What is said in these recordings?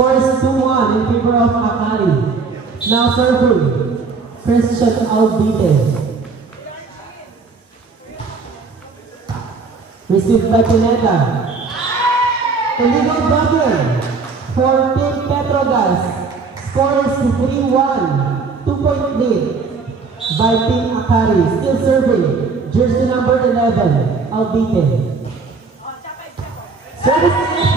Score is 2-1 in favor of Akari. Now serving Christian Albite. Received by Pineda. Illegal double for Team Petrogas. Score is 3-1. 2-point lead by Team Akari. Still serving. Jersey number 11, Albite. Service.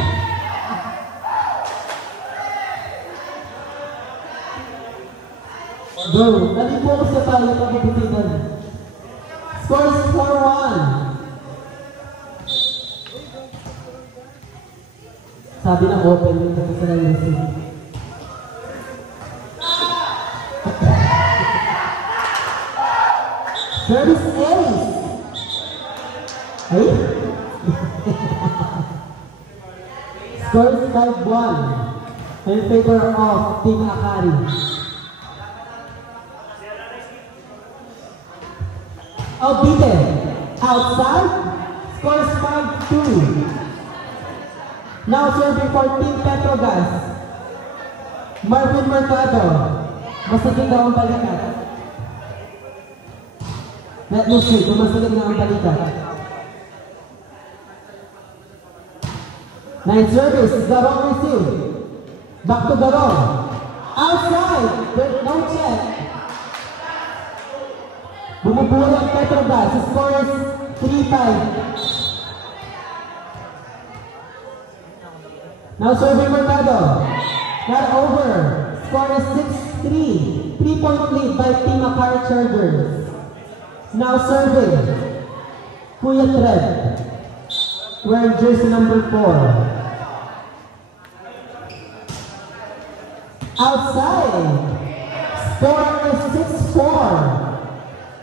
Go. Nalipokus na tayo pagpuputinan. Score is 4-1. Sabi ng open yung kasi sa receive. Service ace. Ay? Score is 5-1 in favor of Team Akari. Albite, outside, scores 5-2. Now serving for Team Petrogas. Marvin Mercado. Masakit daw ang balikat. Let me see kung masakit na ang balikat. Nice service, Garong receive. Back to Garong. Outside, with no check. Bumubuli ang Petrogas. Score is 3-5. Now serving Mercado. Not over. Score is 6-3. 3-point lead by Team Akari Chargers. Now serving Kuya Tred. Wearing jersey number 4. Outside. Score is 6-4.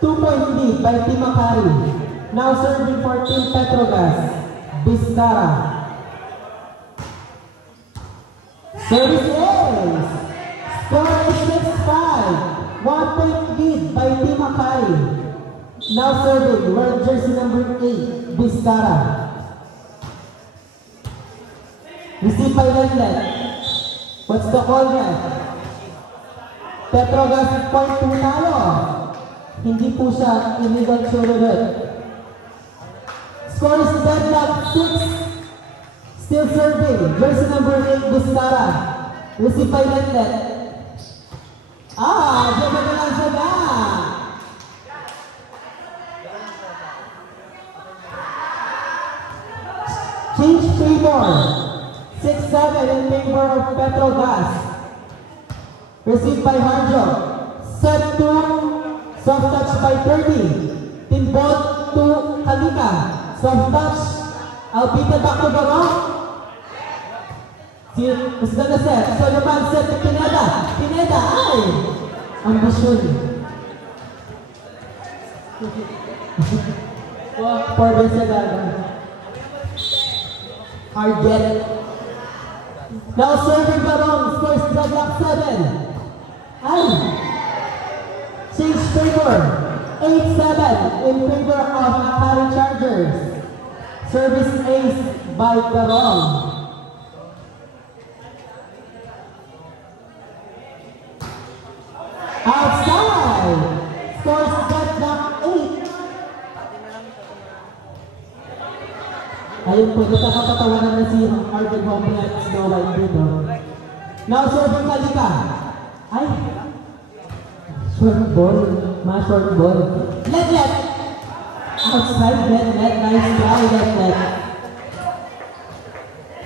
2-point lead by Team Akari. Now serving for Team Petrogas, Vizcara. Service ace. Score is 6-5. 1-point lead by Team Akari. Now serving, wearing jersey number 8, Vizcara. Receive by Lenlet. What's the call niya? Petrogas point 2 talo. Hindi po siya illegal surrogate. Score is deadlock 6. Still serving. Jersey number 8, Vizcara. Receive by Lenlet. Diyan na lang siya na. Change favor. 6-7 in favor of Petrogas. Received by Harjo. Set 2. Soft touch by 30. Pin ball to Kalika. Soft touch. Albite back to Garong. Who's gonna set? So the man set to Pineda. Pineda, ay! Ambisyon. For Vizcara. Hard get. Now serving Garong. Scores deadlock 7. Ay! Change favor, 8-7 in favor of Akari Chargers. Service ace by Garong. Outside, scores deadlock 8. Ayun po, nakakapatawanan na si Arvin Homeland Snow White dito. Now serving Kalika. Ay! Short ball, short ball. Let. Outside, let. Nice try, let.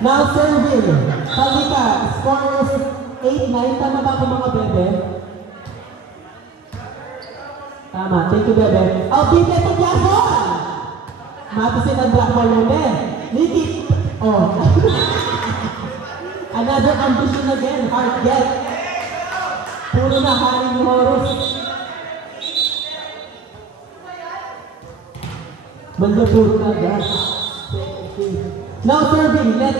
Now serving. Kalika, score is 8-9. Tama ba ako mga bebe? Tama, thank you bebe. Albite to black ball! Matisin ang black ball mo, be. Nikki. Oh. Another ambition again, hard get. Puro na haring ni Horus. Banda puro na gas. Now serving, let.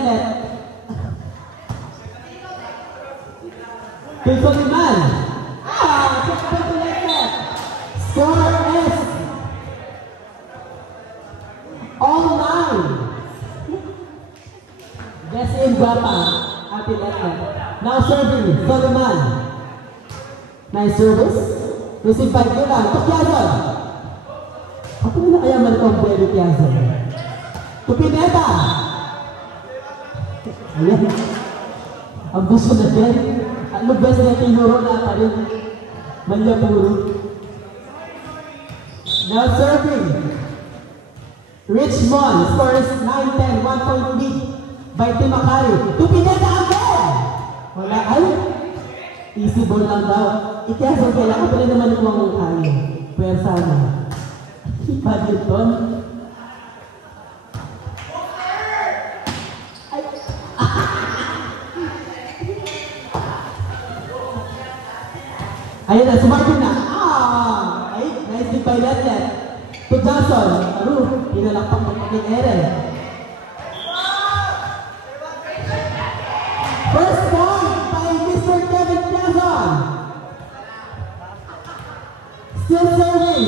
Pilso naman. Check to let. Score is all 9. Best in Guapa, Ate Letna. Now serving, Soliman. Nice service. Receive by Gulan. To Piazon. Ako na kaya Malcombe Piazon. To Pineda. Ayan. Ang gusto na din. Ang best na tinuro na pa rin. Malyapuro. Now serving. Richmond scores 9-10, 1 point lead by Timakari. To Pineda again! Wala ay. Easy ball lang daw. Itiyasan kaya ako pala naman ito ang kaya. Pwera sana. Paddington. Ayun na, sumartin na. Ay, nice deep by Letlet. To Johnson. Pinalakpak ng pagking Eren. First point by Mr. Kevin Piazon. Still serving.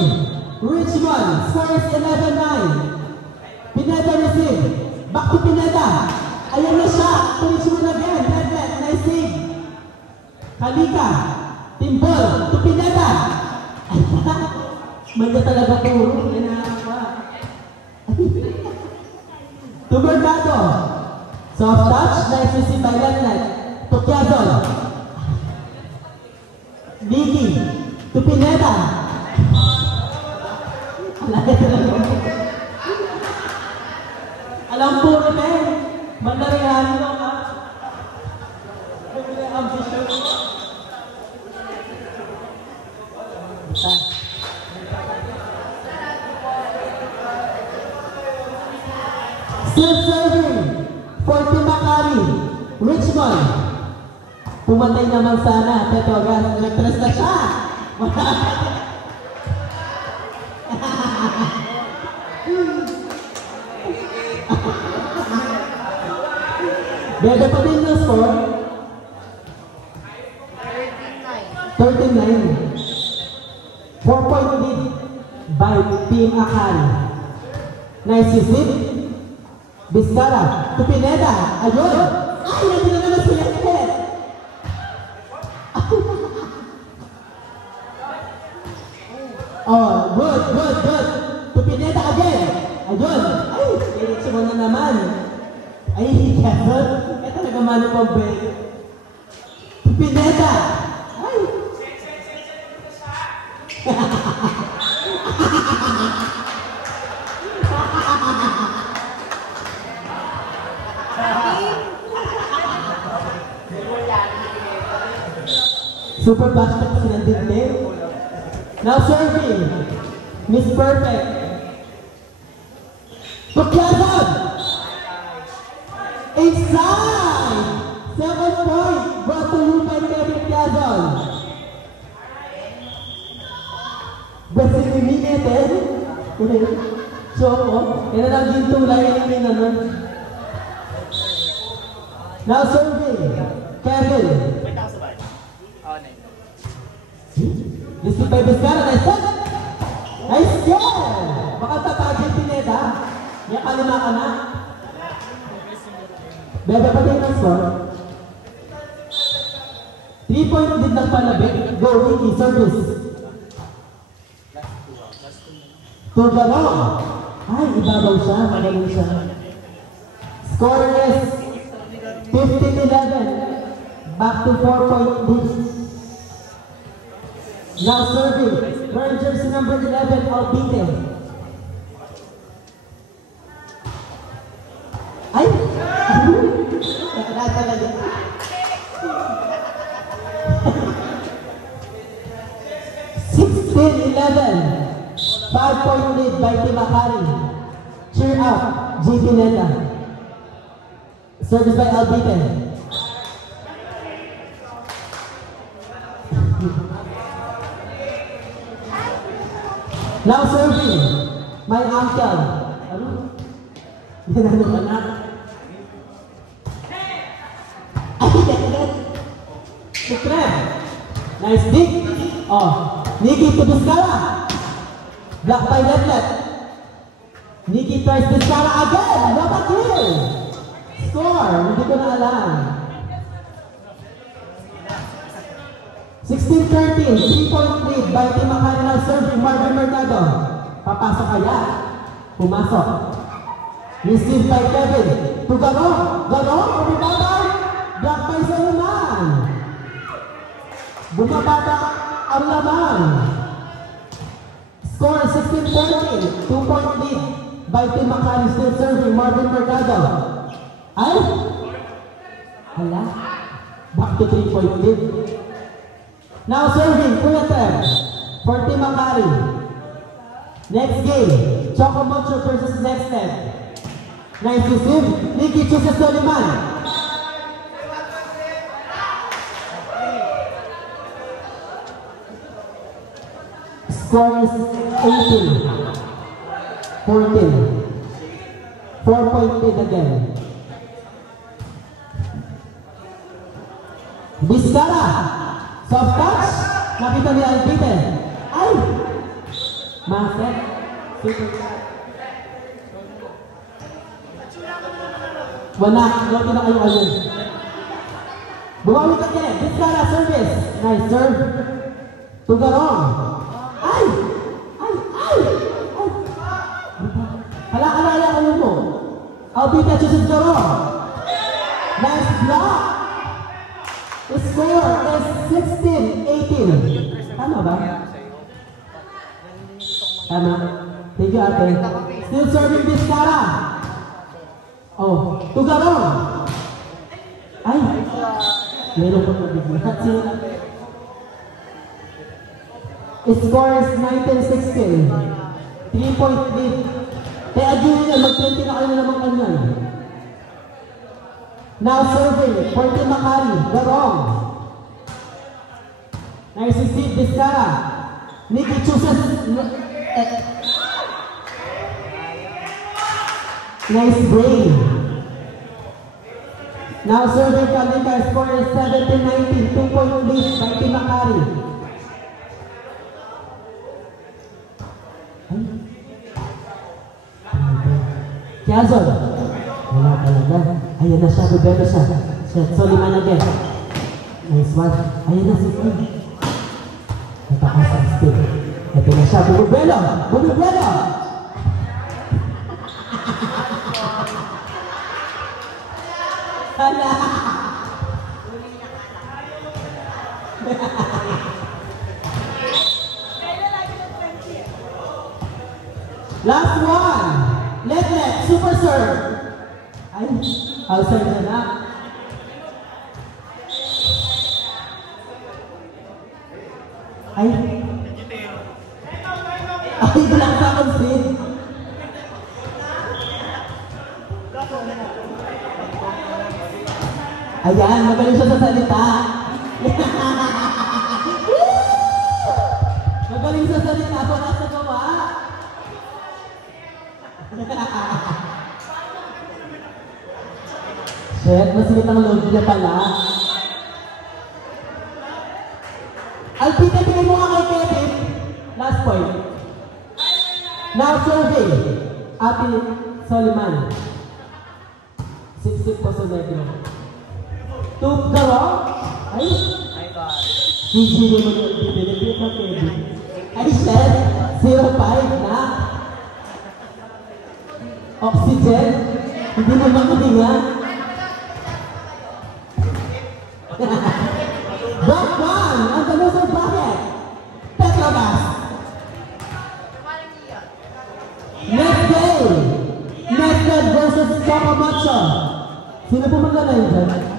Richmond scores 11-9. Pineda receive. Back to Pineda. Ayan na siya. To Richmond again. Letlet, nice save. Halika. Timbol, to Pineda. Manda talaga puro. To Mercado. Soft touch, nice receive by Letlet. To Piazon. Nicky. To Pineda. Alam puro na eh. Mandarihan mo ha. Still serving for Timakari. Richmond. Pumatay naman sana. Petrogas. Electros na siya. Bebe pa din yung score. 39. 4 point lead by Team Akari. Nice receive. Vizcara to Pineda. Ayun. Ay, hindi na naman sila ulit. Oh, good. To Pineda again. Ayun. Ay, diretso mo na naman. Ay, Kevin. Eh, talaga mano po, Ben. To Pineda. Ay. Super basket sila din. Now serving. Miss Perfect. To Piazon. Inside. 7 point. Brought to you by Kevin Piazon. Basta limited. So, yan na lang yung tulay yung nanon. Now serving. Kevin. This is by Vizcara. Nice shot. Nice goal. Baka tatagin Pineda. Yan kalima ka na. Bebe pa din ang score. 3 point lead ng palabik. Go, Ricky. Service. To the long. Ay, ibabaw siya. Magaling siya. Score is 15-11. Back to 4 point lead. Now serving, wearing jersey number 11, Albite. Ay! Nakakata na din. 16-11. 5 point lead by Timakari. Cheer up, JP Neta. Service by Albite. Now serving, my uncle. Ano? Ginano ka na? Ay, ganyan. Supreme. Nice dig. Oh, Nicky to Vizcara. Block by Letlet. Nicky tries Vizcara again. What a kill. Score. Hindi ko na alam. 16-13, 3-point lead by Team Makati now serving Marvin Mercado. Papasok kaya? Pumasok. Received by Kevin. To Garong. Garong, bumababa. Block by Soliman. Bumababa ang laman. Score 16-14, 2-point lead by Team Makati still serving Marvin Mercado. Ay! Hala. Back to 3-point lead. Now serving, Kuya Ter, for Team Makati. Next game, Choco Mocho versus Nexted. Nice receive, Nikki chooses Soliman. Score is 18, 14. 4-point lead again. Vizcara. Soft touch. Nakita ni Alvite. Ay! Maset. Super. Wala. Loti na kayo ayun. Bumawi ka niya. Vizcara service. Nice serve. Tugarong. Ay! Ay! Ay! Ay! Hala-hala kayo mo. Alvite chooses Tugarong. Nice block. The score is 16-18. Tama ba? Tama. Thank you, ate. Still serving Vizcara. Oh, Tugarong. Ay. Meron pa nabigyan. Score is 19-16. 3-point lead. Kaya Junior, mag-20 na kayo naman kanyan. Now serving for Team Makati, Garong. Nice receive, Vizcara. Nikki chooses. Nice brain. Now serving Kalika, score is 17-19, 2-point lead by Team Makati. Kiazon. Wala talaga. Ayan na siya, bubelo siya. Soliman again. Nice one. Ayan na si Fred. Natakas ang stick. Ito na siya, bubelo! Bubelo! Hala! Last one! Let, super serve! Ay, outside na na. Ay. Ay, bilang sa akong speed. Ayan, magaling siya sa salita. Magaling sa salita, wala sa gawa. Shit, masigit ang load niya pala. Alpita, tingin mo nga kay Kevin. Last point. Now survey. Ate Soliman. 60 po sa negro. Garong. Ay. Hindi naman yung pinipit na Kevin. Ay, shit. 0-5 na. Oxygen. Hindi naman kutinga. Block 1 on the loser bracket. Petrobras. Next game. Nexted versus Choco Mocho. Sino po magaling dyan?